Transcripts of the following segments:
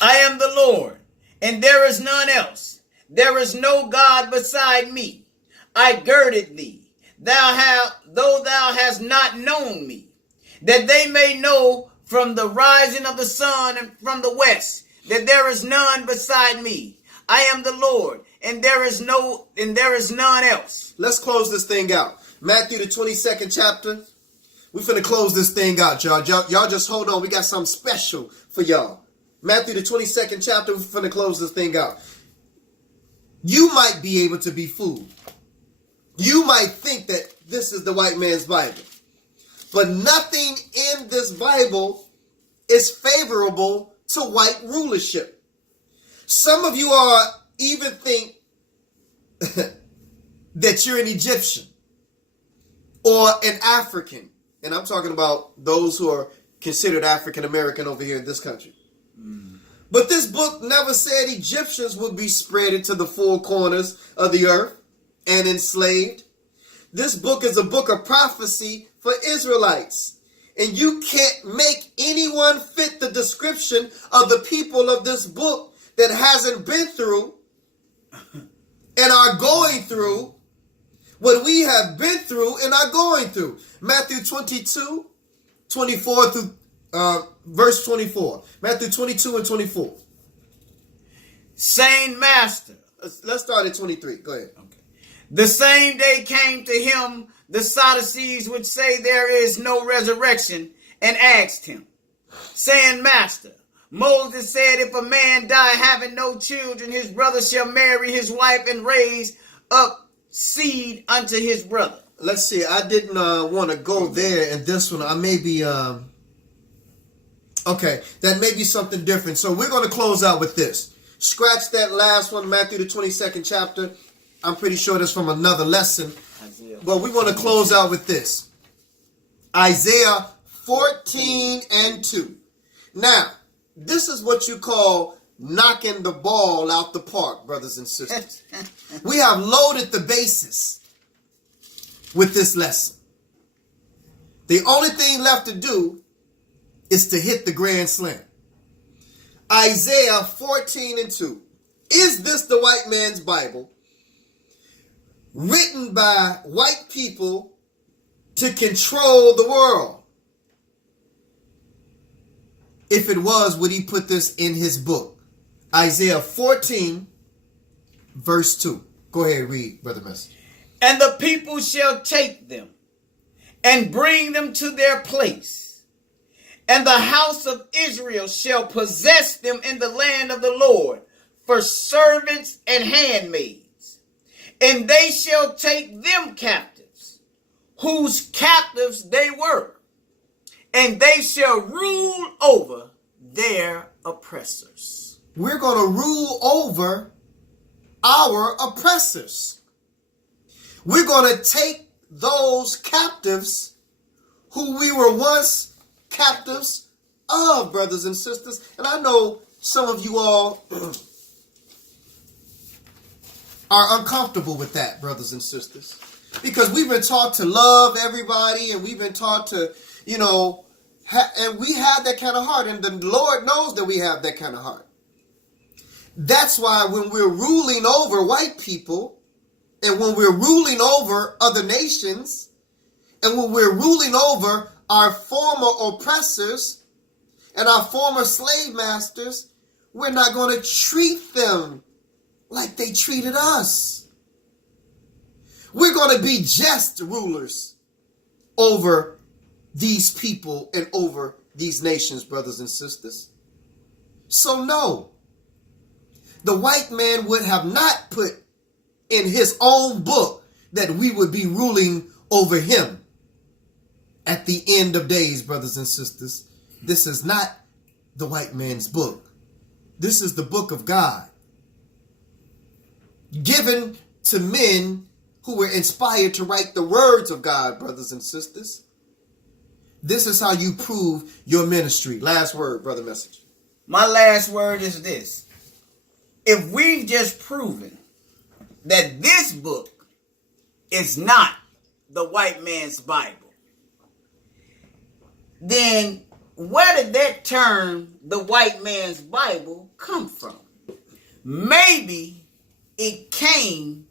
I am the Lord, and there is none else. There is no God beside me. I girded thee, though thou hast not known me, that they may know from the rising of the sun and from the west, that there is none beside me. I am the Lord, and there is none else. Let's close this thing out. Matthew the 22nd chapter. We finna close this thing out, y'all. Y'all just hold on. We got something special for y'all. Matthew the 22nd chapter. We finna close this thing out. You might be able to be fooled. You might think that this is the white man's Bible. But nothing in this Bible is favorable to white rulership. Some of you are even think that you're an Egyptian or an African. And I'm talking about those who are considered African American over here in this country. But this book never said Egyptians would be spread into the four corners of the earth and enslaved. This book is a book of prophecy for Israelites. And you can't make anyone fit the description of the people of this book that hasn't been through and are going through what we have been through and are going through. Matthew 22, 24 through verse 24. Matthew 22 and 24. Saying, Master. Let's start at 23. Go ahead. Okay. The same day came to him the Sadducees, which say there is no resurrection, and asked him, saying, Master, Moses said, if a man die having no children, his brother shall marry his wife and raise up seed unto his brother. Let's see. I didn't want to go there in this one. I may be... Okay, that may be something different. So we're going to close out with this. Scratch that last one, Matthew the 22nd chapter. I'm pretty sure that's from another lesson. But we want to close out with this. Isaiah 14 and 2. Now, this is what you call knocking the ball out the park, brothers and sisters. We have loaded the bases with this lesson. The only thing left to do is to hit the grand slam. Isaiah 14 and 2. Is this the white man's Bible? Written by white people to control the world. If it was, would he put this in his book? Isaiah 14, verse 2. Go ahead, read, Brother Messi. And the people shall take them and bring them to their place. And the house of Israel shall possess them in the land of the Lord for servants and handmaids. And they shall take them captives, whose captives they were. And they shall rule over their oppressors. We're going to rule over our oppressors. We're going to take those captives who we were once captives of, brothers and sisters. And I know some of you all are uncomfortable with that, brothers and sisters, because we've been taught to love everybody, and we've been taught to, and we have that kind of heart, and the Lord knows that we have that kind of heart. That's why when we're ruling over white people, and when we're ruling over other nations, and when we're ruling over our former oppressors and our former slave masters, we're not going to treat them like they treated us. We're going to be just rulers over these people and over these nations, brothers and sisters. So no, the white man would have not put in his own book that we would be ruling over him at the end of days, brothers and sisters. This is not the white man's book. This is the book of God, given to men who were inspired to write the words of God, brothers and sisters. This is how you prove your ministry. Last word, brother Message. My last word is this. If we've just proven that this book is not the white man's Bible, then where did that term, the white man's Bible, come from? Maybe it came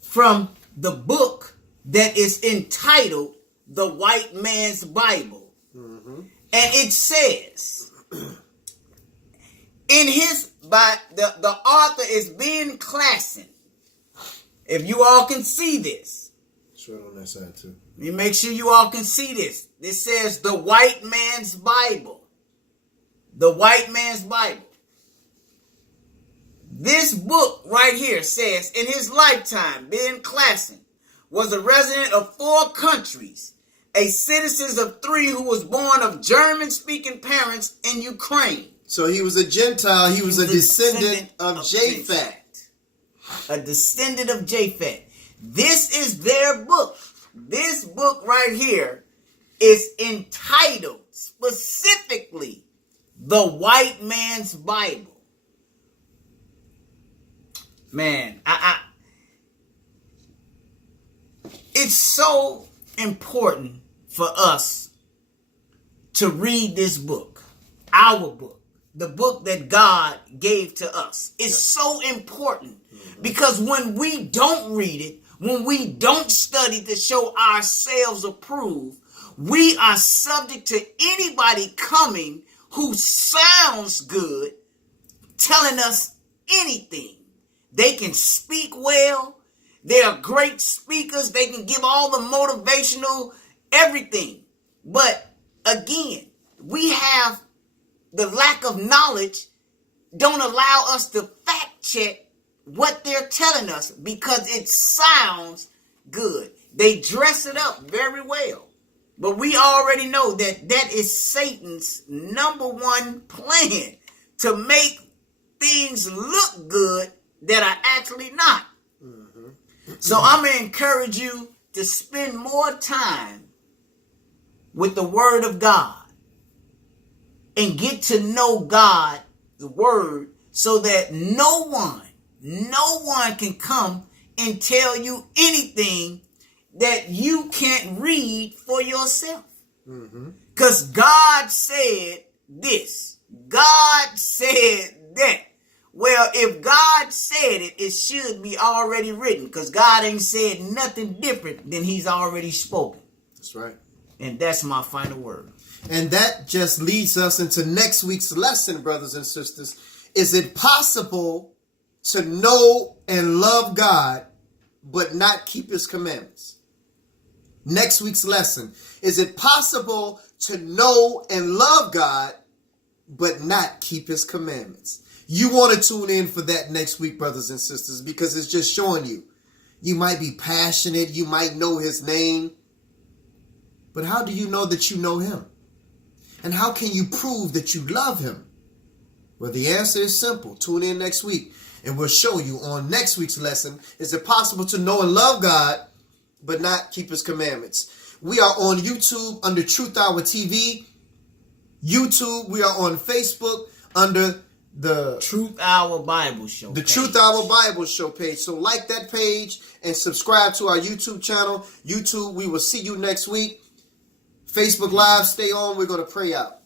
from the book that is entitled The White Man's Bible. Mm-hmm. And it says, the author is Ben Klassen. If you all can see this. It's right on that side too. Let me make sure you all can see this. This says The White Man's Bible. The White Man's Bible. This book right here says, in his lifetime, Ben Klassen was a resident of 4 countries, a citizen of 3 who was born of German-speaking parents in Ukraine. So he was a Gentile. He was a descendant of Japhet. A descendant of Japhet. This is their book. This book right here is entitled specifically The White Man's Bible. Man, it's so important for us to read this book, our book, the book that God gave to us. It's so important because when we don't read it, when we don't study to show ourselves approved, we are subject to anybody coming who sounds good, telling us anything. They can speak well. They are great speakers. They can give all the motivational everything. But again, we have the lack of knowledge don't allow us to fact check what they're telling us because it sounds good. They dress it up very well. But we already know that that is Satan's number one plan, to make things look good that are actually not. Mm-hmm. So I'm going to encourage you to spend more time with the Word of God and get to know God, the Word, so that no one can come and tell you anything that you can't read for yourself. Because God said this. God said that. Well, if God said it, it should be already written, because God ain't said nothing different than he's already spoken. That's right. And that's my final word. And that just leads us into next week's lesson, brothers and sisters. Is it possible to know and love God but not keep his commandments? Next week's lesson. Is it possible to know and love God but not keep his commandments? You want to tune in for that next week, brothers and sisters, because it's just showing you. You might be passionate. You might know his name. But how do you know that you know him? And how can you prove that you love him? Well, the answer is simple. Tune in next week, and we'll show you on next week's lesson. Is it possible to know and love God but not keep his commandments? We are on YouTube under Truth Hour TV. YouTube, we are on Facebook under the Truth Hour Bible Show. The Truth Hour Bible Show page. So like that page and subscribe to our YouTube channel. YouTube, we will see you next week. Facebook Live, stay on. We're going to pray out.